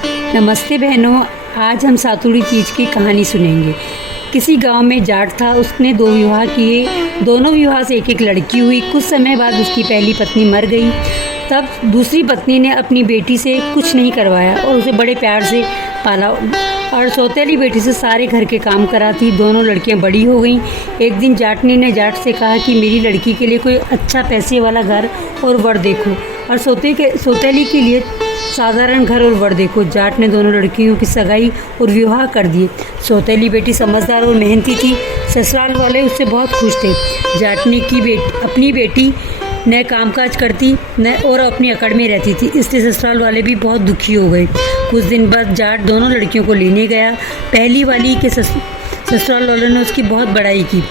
नमस्ते बहनों, आज हम सातुड़ी तीज की कहानी सुनेंगे। किसी गांव में जाट था, उसने 2 विवाह किए। दोनों विवाह से एक लड़की हुई। कुछ समय बाद उसकी पहली पत्नी मर गई। तब दूसरी पत्नी ने अपनी बेटी से कुछ नहीं करवाया और उसे बड़े प्यार से पाला और सौतेली बेटी से सारे घर के काम कराती। दोनों लड़कियां बड़ी हो गईं। एक दिन जाटनी ने जाट से कहा कि मेरी लड़की के लिए कोई अच्छा पैसे वाला घर और वर देखो और सौतेली के लिए साधारण घर और वर देखो। जाट ने दोनों लड़कियों की सगाई और विवाह कर दिए। सौतेली बेटी समझदार और मेहनती थी। ससुराल वाले उससे बहुत खुश थे। जाटनी की अपनी बेटी न कामकाज करती न और अपनी अकड़ में रहती थी, इसलिए ससुराल वाले भी बहुत दुखी हो गए। कुछ दिन बाद जाट दोनों लड़कियों को लेने गया। पहली वाली के ससुराल वालों ने उसकी बहुत बड़ाई की।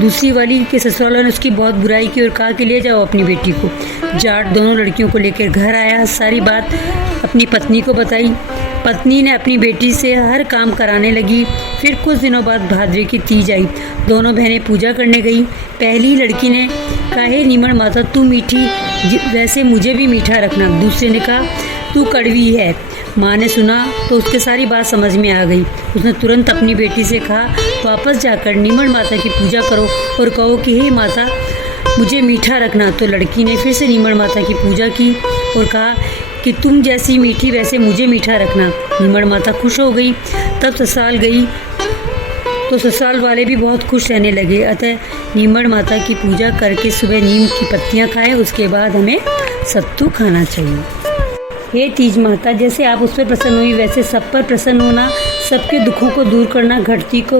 दूसरी वाली के ससुराल वालों ने उसकी बहुत बुराई की और कहा कि ले जाओ अपनी बेटी को। जाट दोनों लड़कियों को लेकर घर आया। सारी बात अपनी पत्नी को बताई। पत्नी ने अपनी बेटी से हर काम कराने लगी। फिर कुछ दिनों बाद भाद्रे की तीज आई। दोनों बहनें पूजा करने गई। पहली लड़की ने कहा, हे नीमड़ माता, तू मीठी वैसे मुझे भी मीठा रखना। दूसरे ने कहा, तू कड़वी है। माँ ने सुना तो उसके सारी बात समझ में आ गई। उसने तुरंत अपनी बेटी से कहा, वापस जाकर नीमड़ माता की पूजा करो और कहो कि हे माता, मुझे मीठा रखना। तो लड़की ने फिर से नीमड़ माता की पूजा की और कहा कि तुम जैसी मीठी वैसे मुझे मीठा रखना। नीमड़ माता खुश हो गई। तब ससुराल गई तो ससुराल वाले भी बहुत खुश रहने लगे। अतः नीमड़ माता की पूजा करके सुबह नीम की पत्तियां खाएं, उसके बाद हमें सत्तू खाना चाहिए। हे तीज माता, जैसे आप उस पर प्रसन्न हुई वैसे सब पर प्रसन्न होना। सबके दुखों को दूर करना, घटती को